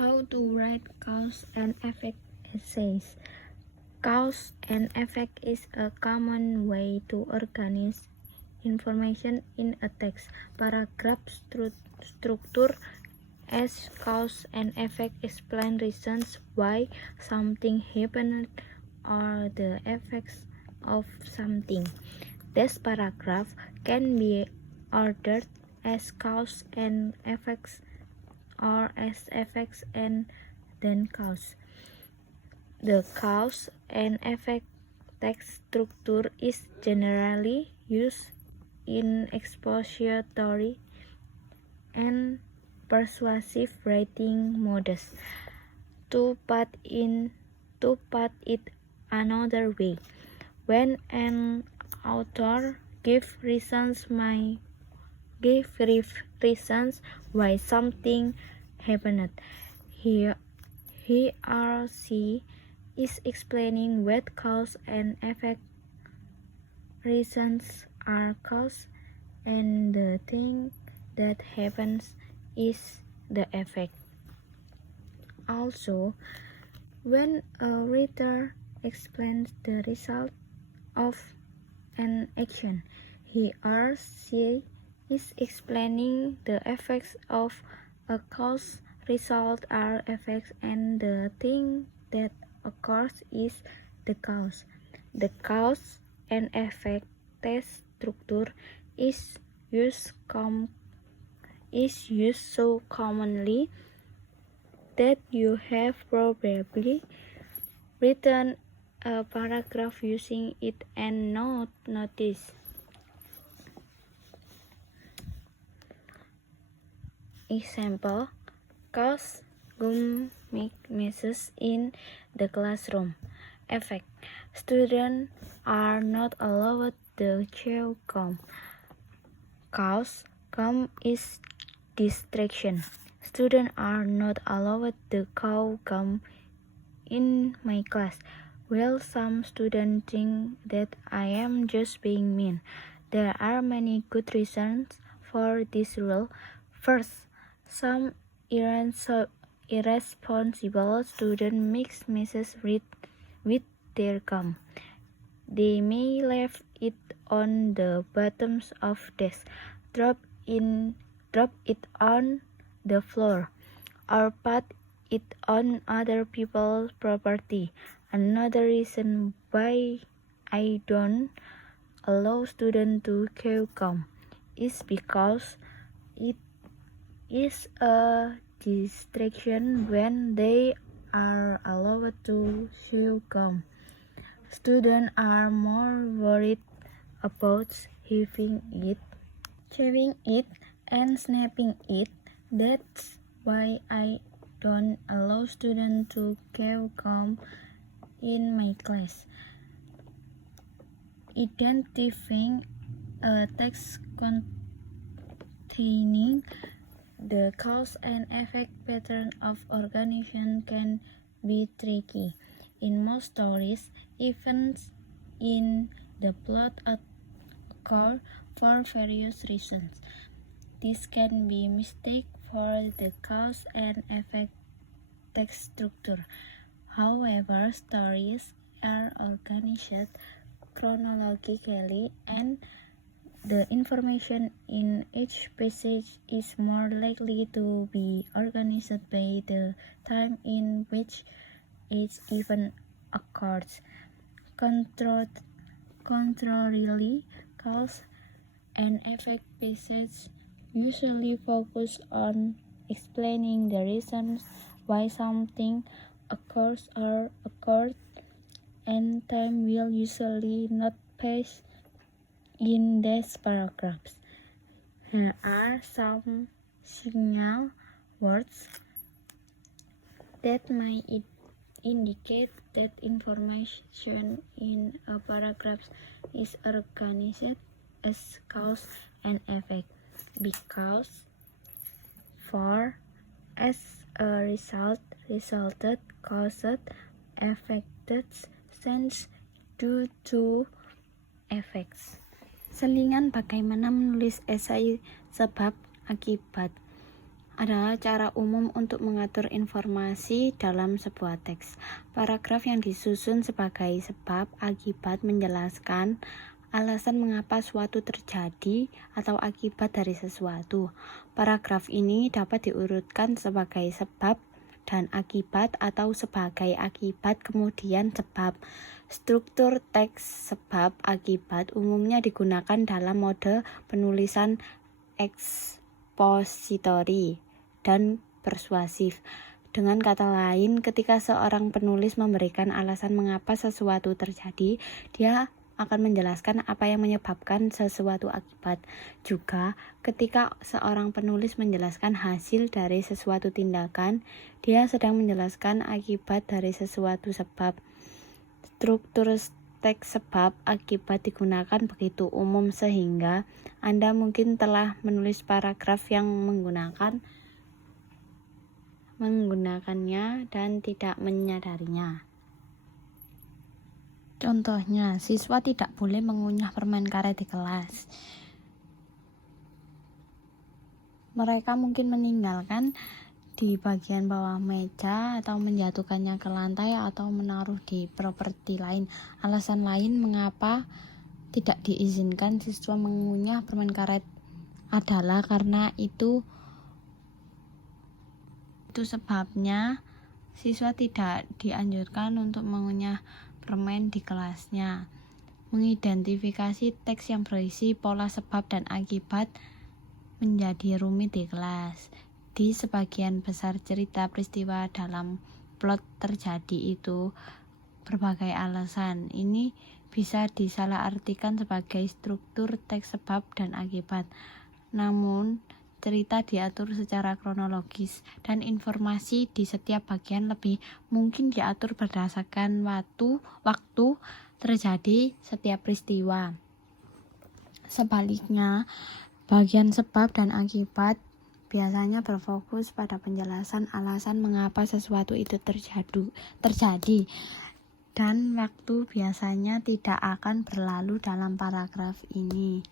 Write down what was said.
How to write cause and effect essays. Cause and effect is a common way to organize information in a text. Paragraph structure as cause and effect explain reasons why something happened or the effects of something. This paragraph can be ordered as cause and effects or as effects and then cause. The cause and effect text structure is generally used in expository and persuasive writing modes. To put it another way, when an author gives reasons why something happened, he or she is explaining what cause and effect reasons are cause and the thing that happens is the effect. Also, when a writer explains the result of an action, he or she is explaining the effects of a cause. Result are effects and the thing that occurs is the cause. The cause and effect text structure is used so commonly that you have probably written a paragraph using it and not noticed. Example: cause gum make messes in the classroom. Effect: students are not allowed to chew gum. Cause: gum is distraction. Students are not allowed to chew gum in my class. Well, some students think that I am just being mean. There are many good reasons for this rule. First, some irresponsible students mix messes with their gum. They may leave it on the bottoms of desks, drop it on the floor, or put it on other people's property. Another reason why I don't allow students to chew gum is because it is a distraction when they are allowed to chew gum. Students are more worried about chewing it, and snapping it. That's why I don't allow students to chew gum in my class. Identifying a text containing the cause and effect pattern of organization can be tricky. In most stories, events in the plot occur for various reasons. This can be mistake for the cause and effect text structure. However, stories are organized chronologically, and the information in each passage is more likely to be organized by the time in which each event occurs. Contrarily, cause and effect passages usually focus on explaining the reasons why something occurs or occurred, and time will usually not pass in these paragraphs. Here are some signal words that might indicate that information in a paragraph is organized as cause and effect. Because, for, as a result, resulted, caused, affected, since, due to, effects. Selingan bagaimana menulis esai sebab akibat. adalah cara umum untuk mengatur informasi dalam sebuah teks. Paragraf yang disusun sebagai sebab akibat menjelaskan alasan mengapa suatu terjadi atau akibat dari sesuatu. Paragraf ini dapat diurutkan sebagai sebab dan akibat atau sebagai akibat kemudian sebab. Struktur teks sebab akibat umumnya digunakan dalam mode penulisan ekspositori dan persuasif. Dengan kata lain, ketika seorang penulis memberikan alasan mengapa sesuatu terjadi, dia akan menjelaskan apa yang menyebabkan sesuatu akibat. Juga, ketika seorang penulis menjelaskan hasil dari sesuatu tindakan, dia sedang menjelaskan akibat dari sesuatu sebab. Struktur teks sebab akibat digunakan begitu umum sehingga Anda mungkin telah menulis paragraf yang menggunakannya dan tidak menyadarinya. Contohnya, siswa tidak boleh mengunyah permen karet di kelas. Mereka mungkin meninggalkan di bagian bawah meja atau menjatuhkannya ke lantai atau menaruh di properti lain. Alasan lain mengapa tidak diizinkan siswa mengunyah permen karet adalah karena itu sebabnya siswa tidak dianjurkan untuk mengunyah permen di kelasnya. Mengidentifikasi teks yang berisi pola sebab dan akibat menjadi rumit di kelas. Di sebagian besar cerita peristiwa dalam plot terjadi itu berbagai alasan. Ini bisa disalahartikan sebagai struktur teks sebab dan akibat. Namun, cerita diatur secara kronologis dan informasi di setiap bagian lebih mungkin diatur berdasarkan waktu terjadi setiap peristiwa. Sebaliknya, bagian sebab dan akibat biasanya berfokus pada penjelasan alasan mengapa sesuatu itu terjadi dan waktu biasanya tidak akan berlalu dalam paragraf ini.